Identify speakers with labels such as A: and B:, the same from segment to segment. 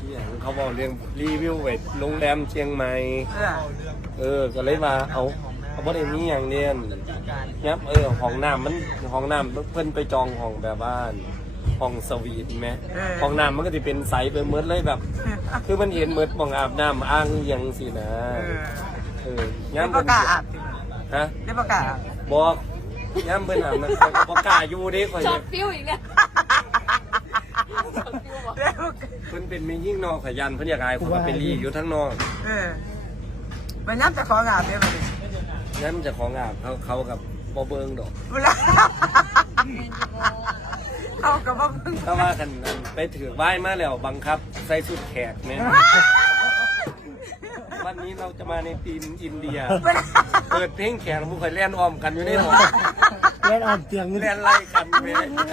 A: อย่างเขาบอกเรื่องรีวิวเวทโรงแรมเชียงใหม่ก็เลยมาเอาบ่ได้มีอย่างเรียนยับห้องน้ำมันห้องน้ำเพิ่นไปจองห้องแบบบ้านห้องสวีทไหมห้องน้ำมันก็จะเป็นใสไปเมืดเลยแบบคือมันเห็นเมืดมองอาบน้ำอ้างยังสินะย้ำเพิ่นฮะได้ประกาศบอกย้ำเพิ่นอาบน้ำประกาศอยู่ดิคอย
B: ช็อตฟิวอีกแล้ว
A: เพิ่นเป็นมียิ่งนอกขยันเพิ่นอยากอายคนก็เป็นรีอยู่ทั้งนอก
C: มันย้ำจะของอาบเนี่ยมัน
A: ย้ำจะของอาบเขากับบ่เบิ่งดอก
C: เขากับบ่เบิ่ง
A: ถ้าว่ากันไปถือไหว้มาแล้วบังคับใส่ชุดแขกเนี่ยวันนี้เราจะมาในทีมอินเดียเปิดเพลงแขกผู้คอยเล่นอ้อมกันอยู่ในหอ
D: เล่นอ้อมเตียง
A: เล่นไล่กันไป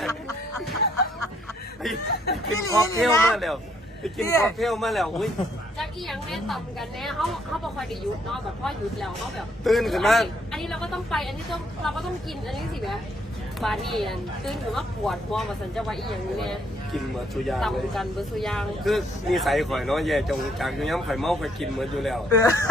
A: กินค็อกเทลมาแล้วไปกินค็อกเทลมาแล้วอุ้ย
B: จากอีหยังแม่ต่ำกันแน่เขาบอกคอยได้หยุดเนาะแบบพ่อหยุดแล้วเขาแบบ
A: ตื่นขึ้นมา
B: อันนี้เราก็ต้องไปอันนี้เราก็ต้องกินอันนี้สิแบบบานี่ตื่นถึงว่าปวดหัวมาสันจะว่าอีหยังนี่เนี่ย
A: กินเหมือนสุยาง
B: ต่ำกันเบอร์สุยาง
A: คือมีใส่ข่อยเนาะแย่จงจากอยู่ย้ำข่อยเมาข่อยกินเหมือนอยู่แล้ว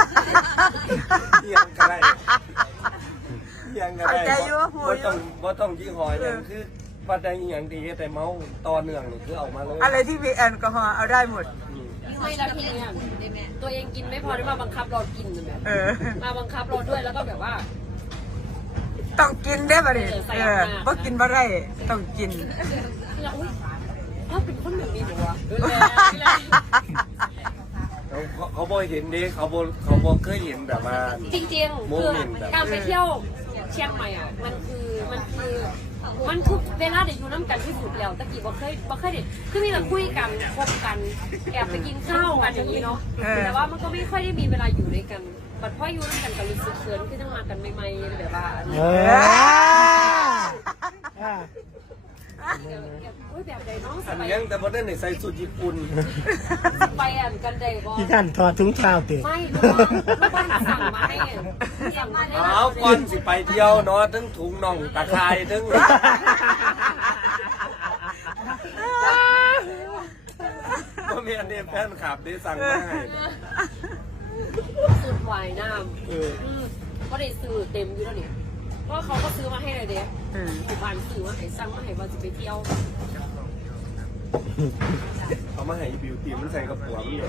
A: ยังก็ได้ยังก็ได้บ่ต้องยี่ห้อเนี่ยคือว่าได้อย่างดีแต่เมาต่อเนื่องนี่คือออกมาเลย
C: อะไรที่มีแอลกอฮอล์เอาได้หมด
B: ไม่แล้วทีนี้ตัวเองกินไม่พอได้มาบังคับเรากินแบบมาบังคับเราด้วยแล้วก็แบบว่า
C: ต้องกินได้ป่ะเนี่ยบ่กินบ่ได้ต้องกิน
B: เขาเป็นคนแบบนี้หรอวะ
A: เขาบ่เห็นดิเขาบ่เคยเห็นแบบว่า
B: จริงๆคือการไปเที่ยวเชียงใหม่อ่ะมันคือเวลาเด็กอยู่น้ำกันที่สุดแล้วตะกี้บ่เคยเด็กคือมีแต่คุยกันคบกันแอบไปกินข้าวกันอย่างนี้เนาะแต่ว่ามันก็ไม่ค่อยได้มีเวลาอยู่ด้วยกันบัดพ่ออยู่น้ำกันกับรู้สึกเขินคือต้องมากันใหม่ๆแบบว่าแบบใดน้องสมัย
A: ยังแต่บ่ได้ในใส่สูทญี่ปุ่น
B: ไปกันใดบ่
D: ที่กันถอดถุงเท้าเตะ
B: ไม่บ้านสั่งมาให้สั่งมาให้
A: เอาก่อนสิไปเที่ยวเนาะทั้งถุงน่องตะไคร้ทั้งก็มีอันนี้แฟนคลับได้สั่งมาให้
B: สูตรวายน้ำก็ได้ซื้อเต็มอยู่แล้วเนี่ยก็เขาก็ซื้อมาให้เลยเด็กอยู่บ้านซื้อมาให้สั่งมาให้ว่าจะไปเที่ยว
A: เขามาให้บิวตี้มันใส่กระป๋องอยู่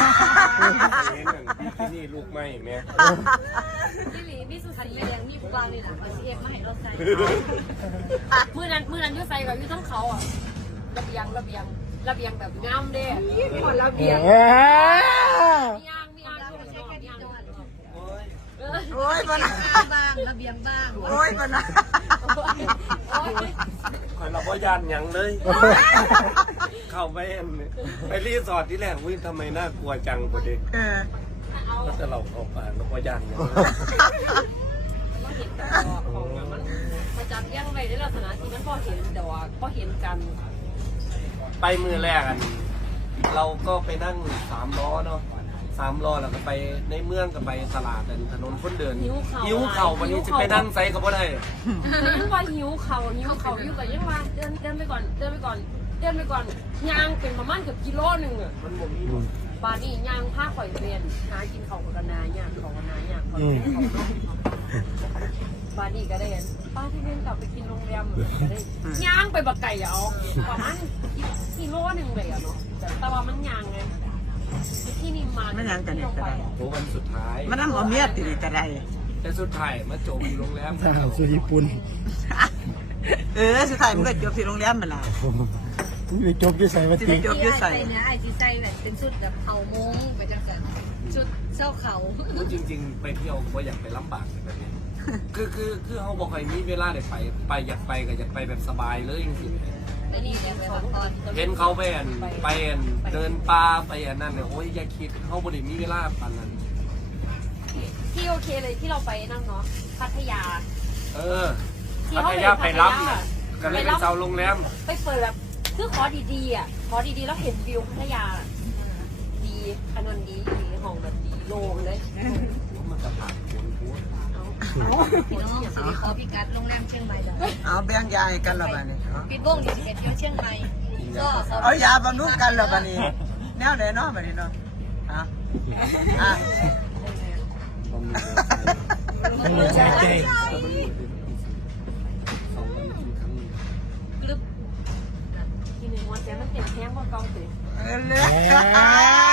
A: ที่นี่ลูกไม่แม่
B: ที่หลีมีสุดสีแดงมีปลาเนี่ยนะเอฟมาให้เราใส่มือนั้นยุ่ใส่กับยุ่ต้องเขาอ่ะระเบียงแบบงามเด้มีหมดระเบียงมีอ่าง
C: โอ้ยบ้าน
B: บ้างระเบียงบ้าง
C: โอ้ยบ้าน
A: คอยเราก็ยันยังเลยเข้าไปรีสอร์ทที่แรกวิ่งทำไมน่ากลัวจังกว่าเด็กก็จะเราเข้าป่าเราก็ยัน
B: ประจำยังไงในลักษณะที่มันพอเห็นแต่ว่าพอเห็นกัน
A: ไปมือแรกเราก็ไปนั่ง3 ล้อเนาะ3 ล้อแล้วก็ไปในเมืองก็ไปตลาดถนนคนเดินหิวเข่าวันนี้จะไปนั่งไซก็บ่ได้
B: ยังว่าหิวเข่าอยู่กับยังว่าเดินไปก่อนย่างเป็นประมาณเกือบกิโลนึงอ่ะ
A: มันบ่มี
B: บานี่ย่างผ้าข่อยเรียนหากินเข่ากันนาย่างเข่ากันนาย่างบานี่ก็ได้ป้าที่เรียนกลับไปกินโรงแรมได้ย่างไปบักไก่เอาประมาณกิโลนึงเลยอ่ะเนาะแต่ว่ามันย่างไงที่นี่มา
C: มันยังกันเนี่ยแต่
A: วันสุดท้าย
C: มันนั่งเอาเมียติดแต่ใด
A: แต่สุดท้ายมาจบอยู่โรงแรม
D: สุดญี่ปุ่น
C: สุดท้ายมันก็จบที่โรงแรมมันละ
D: นี่จบที่ใส่มาจริง
C: จบที่ใส่
B: เนี่ยไอ้ที่ใส่แบบเป็นชุดแบบเขามงไปจังสันชุดเช่าเขา
A: จริงๆไปเที่ยวก็อยากไปลำบากแบบนี้คือเขาบอกให้มีเวลาได้ไปอยากไปก็อยากไปแบบสบายเลยจริงๆเห็นเขาไปเดินป่าไปนั่นเนี่ยโอ้ยอย่าคิดเขาบริมีเวลาปันนั้น
B: ที่โอเคเลยที่เราไปนั่งเนาะพัทยา
A: พัทยาไปรับก็เลยไปเช่าโรงแรม
B: ไปเปิดแบบคือขอดีๆแล้วเห็นวิวพัทยาดีขนาดดีห้องแบบดีโล่งเลย
A: มันจะผ่านคนพูด
B: พี่น้องสิริขอพิกัดโรงแรมเชียงใหม่จ้ะ
C: เอาแบ่งยาให้กันละบ้านี้
B: ปิดวงอยู่11เที่ยวเชียงใหม่
C: ก็เอายาบำรุงกันละบ้านี้แนวไหนเนาะแบบนี้เนาะอ่ะอ่ะ
D: ไม่มีใจใจ
B: กรึบทีนึงวันแต่มันเต็มแข้งกว่าเก่าสิ
C: เลือก